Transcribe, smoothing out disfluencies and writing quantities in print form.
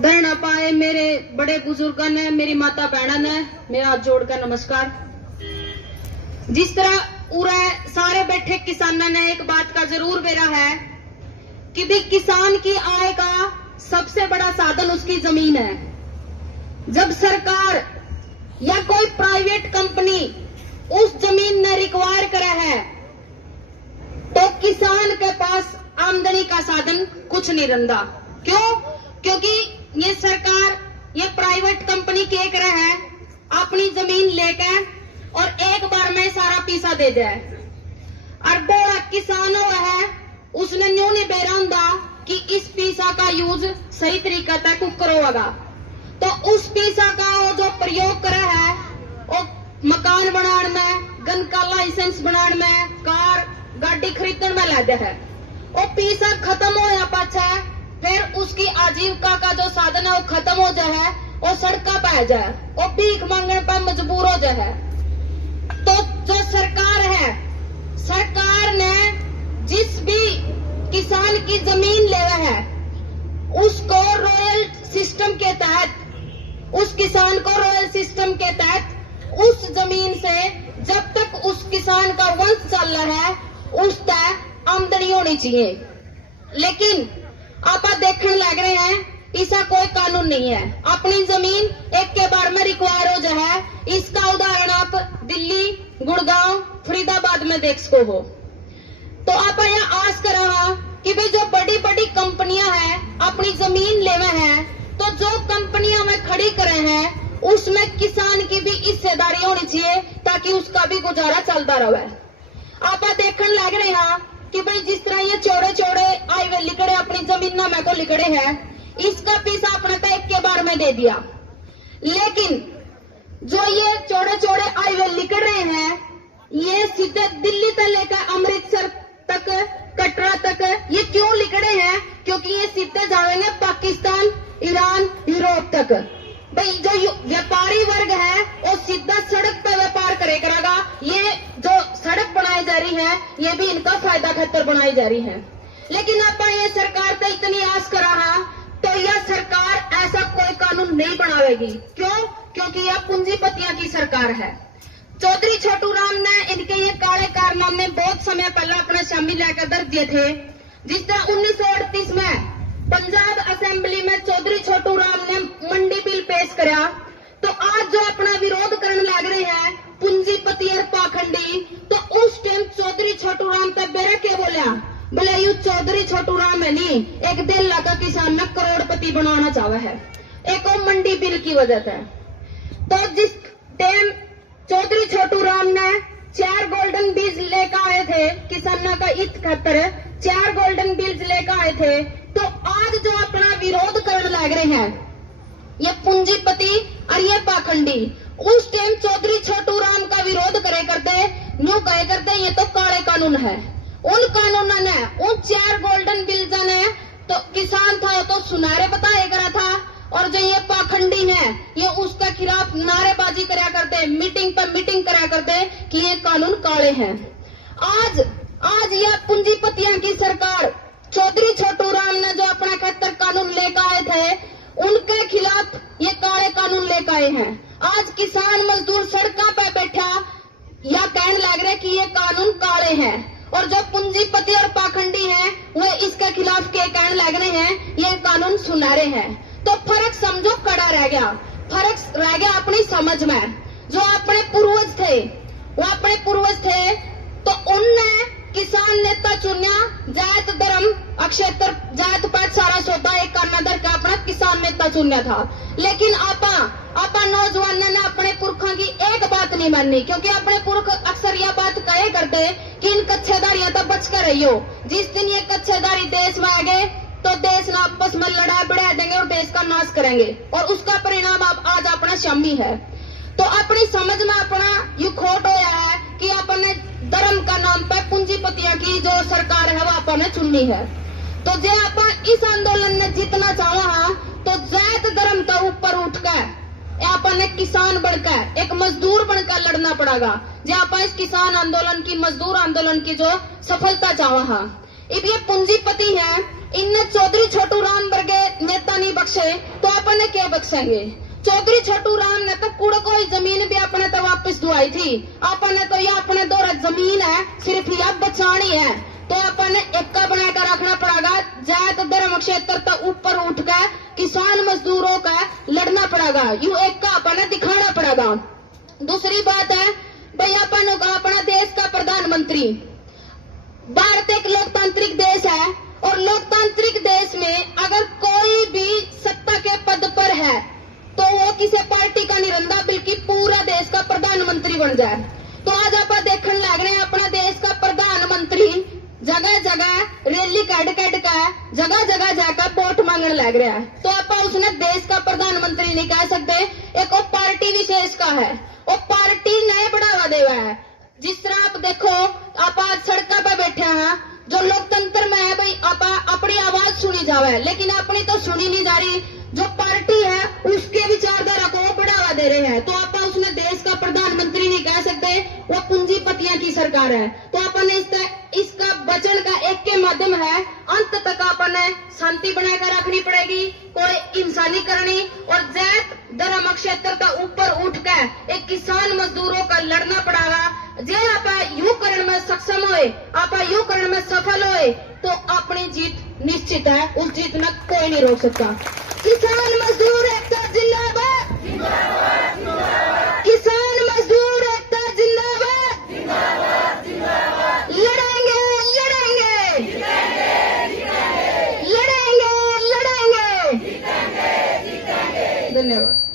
धरना पाए मेरे बड़े बुजुर्गों ने, मेरी माता बहना ने मेरा हाथ जोड़कर नमस्कार। जिस तरह उरे सारे बैठे किसानों ने एक बात का जरूर बेरा है कि भी किसान की आय का सबसे बड़ा साधन उसकी जमीन है। जब सरकार या कोई प्राइवेट कंपनी उस जमीन ने रिक्वायर करा है तो किसान के पास आमदनी का साधन कुछ नहीं रंदा। क्यों? क्योंकि ये सरकार, ये प्राइवेट कंपनी क्या कर रहा है, अपनी जमीन लेकर और एक बार में सारा पैसा दे दे। और बड़ा किसान हो रहा है, उसने न्यू नहीं बेरांदा कि इस पैसा का यूज सही तरीका तक करोगा। तो उस पैसा का वो जो प्रयोग करा है वो मकान बनाने में, गन का लाइसेंस बनाने में, कार गाड़ी खरीदने में लगे है। वो पैसा खत्म होया पाछा फिर उसकी आजीविका का जो साधन है वो खत्म हो जाए, वो सड़का पे जाए, वो भीख मांगने पर मजबूर हो जाए। तो जो सरकार है, सरकार ने जिस भी किसान की जमीन ले रहा है उसको रॉयल सिस्टम के तहत, उस किसान को रॉयल सिस्टम के तहत उस जमीन से जब तक उस किसान का वंश चल रहा है उस तक आमदनी होनी चाहिए। लेकिन आप देखने लग रहे हैं ऐसा कोई कानून नहीं है। अपनी जमीन एक के बार में रिक्वायर हो जाए, इसका उदाहरण आप दिल्ली, गुड़गांव, फरीदाबाद में देख सको हो। तो आप यहाँ आस करा कि भाई जो बड़ी बड़ी कंपनियां हैं अपनी जमीन लेवे हैं, तो जो कंपनियां में खड़ी करे हैं उसमें किसान की भी हिस्सेदारी होनी चाहिए ताकि उसका भी गुजारा चलता रहे। आप देखने लग रहे हैं कि भाई जिस तरह ये चौड़े चौड़े हाईवे लिखड़े अपनी जमीन में को लिखड़े हैं, इसका पैसा अपने तो एक के बार में दे दिया। लेकिन जो ये चौड़े चौड़े हाईवे लिख रहे हैं ये सीधे दिल्ली से लेकर अमृतसर तक, कटरा तक ये क्यों लिख रहे हैं? क्योंकि ये सीधे जाएंगे पाकिस्तान, ईरान, यूरोप तक। भाई जो व्यापारी वर्ग है वो सीधा सड़क पर व्यापार करेगा। ये जो सड़क बनाई जा रही है ये भी इनका फायदा खातर बनाई जा रही है। लेकिन आप ये सरकार तो इतनी आस करा तो यह सरकार ऐसा कोई कानून नहीं बनावेगी। क्यों? क्योंकि यह पूंजीपतियों की सरकार है। चौधरी छोटू राम ने इनके ये काले कारनामे बहुत समय पहले अपने शामिल लेकर दर्ज दिए थे। जिस तरह 1938 में पंजाब असेंबली में चौधरी छोटू राम ने मंडी बिल पेश करा, तो आज जो अपना विरोध करने लग रहे हैं पूंजीपति और पाखंडी, तो उस टाइम चौधरी छोटू राम तक बेरा क्या बोला? बोले यू चौधरी छोटू राम है नहीं, एक 1.5 लाख का किसान में करोड़पति बनाना चाहे है, एक और मंडी बिल की वजह से। तो जिस टाइम चौधरी छोटू राम ने 4 गोल्डन बीज लेकर आए थे, किसानों का हित खातर 4 गोल्डन बीज लेकर आए थे, तो आज जो अपना विरोध करने लग रहे हैं ये पूंजीपति और ये पाखंडी, उस टाइम चौधरी छोटू राम का विरोध करे करते, न्यू कहे करते ये तो काले कानून है। उन कानूनों ने, उन 4 गोल्डन बिल्स ने तो किसान था तो सुनारे बताया करा था, और जो ये पाखंडी है ये उसके खिलाफ नारेबाजी करा करते, मीटिंग पर मीटिंग करा करते कि ये कानून काले हैं। आज यह पूंजीपतियों की सरकार, चौधरी छोटू राम ने जो अपने खातर कानून लेकर आए थे उनके खिलाफ ये काले कानून लेकर आए हैं। आज किसान मजदूर सड़कों पर बैठा या कहने लग रहे कि ये कानून काले हैं, और जो पूंजीपति और पाखंडी हैं वो इसके खिलाफ क्या कहने लग रहे हैं ये कानून सुनहरे हैं। तो फर्क समझो कड़ा रह गया, फर्क रह गया अपनी समझ में। जो अपने पूर्वज थे वो अपने पूर्वज थे तो उनने किसान नेता चुनिया, जात धर्म अक्षेत्र जात पात सारा सौदा एक करना का अपना किसान नेता चुनिया था। लेकिन आपा नौजवान ने अपने पुरखों की एक बात नहीं माननी, क्योंकि अपने पुरख अक्सर यह बात कहे करते कि इन कच्चेदारियां तो बच कर रही हो। जिस दिन ये कच्चेदारी देश में आ गए तो देश ना आपस में लड़ाई बढ़ा देंगे और देश का नाश करेंगे, और उसका परिणाम आप आज अपना शामी है। तो अपनी समझ में अपना यू खोट होया है कि अपने धर्म का नाम पे पूंजीपतियों की जो सरकार है वो अपने चुननी है। तो जे अपन इस आंदोलन में जीतना चाहा तो जात धर्म का ऊपर उठकर अपन एक किसान बनकर एक मजदूर बनकर लड़ना पड़ेगा। जे अपन इस किसान आंदोलन की मजदूर आंदोलन की जो सफलता चाहा, अब ये पूंजीपति है, इनने चौधरी छोटू राम वर्गे नेता नहीं बख्शे तो अपन ने क्या बख्शेंगे। चौधरी छोटू राम ने तो कुड़ कोई जमीन भी अपने तो वापस दुआई थी, अपन ने तो यह अपने दौरा जमीन है सिर्फ यह बचानी है। तो अपन ने एक्का बनाकर रखना पड़ेगा, जात धर्म क्षेत्र तक ऊपर उठकर किसान मजदूरों का लड़ना पड़ेगा, यू एक्का अपन ने दिखाना पड़ेगा। दूसरी बात है भाई अपन होगा अपना देश का प्रधानमंत्री। भारत एक लोकतांत्रिक देश है और लोकतांत्रिक देश में अगर कोई भी सत्ता के पद पर है तो वो किसी पार्टी का नहीं रहता बल्कि पूरा देश का प्रधानमंत्री बन जाए। तो आज आप देखने लग रहे हैं अपना देश का प्रधानमंत्री जगह जगह रैली काट का जगह जगह जाकर वोट मांगने लग रहा है। तो आप उसने देश का प्रधानमंत्री नहीं कह सकते, एक वो पार्टी विशेष का है, वो पार्टी नए बढ़ावा देवा है। जिस तरह आप देखो आप आज सड़क पर बैठे हैं, जो लोकतंत्र में है भाई आप अपनी आवाज सुनी जावे, लेकिन अपनी तो सुनी नहीं जा रही। जो पार्टी है उसके विचारधारा को बढ़ावा दे रहे हैं। तो आप उसने देश का प्रधानमंत्री नहीं कह सकते, वो पूंजीपतियों की सरकार है। तो अपन इसका वचन का एक के माध्यम है, अंत तक अपन शांति बनाकर रखनी पड़ेगी, कोई हिंसा नहीं करनी और जात धर्म क्षेत्र का ऊपर उठकर एक किसान मजदूरों का लड़ना पड़ेगा। जे आप यू करण में सक्षम होए, आप यू करण में सफल होए तो अपनी जीत निश्चित है, उस जीत में कोई नहीं रोक सकता। किसान मजदूर एकता जिंदाबाद, किसान मजदूर एकता जिंदाबाद, लड़ेंगे लड़ेंगे लड़ेंगे लड़ेंगे। धन्यवाद।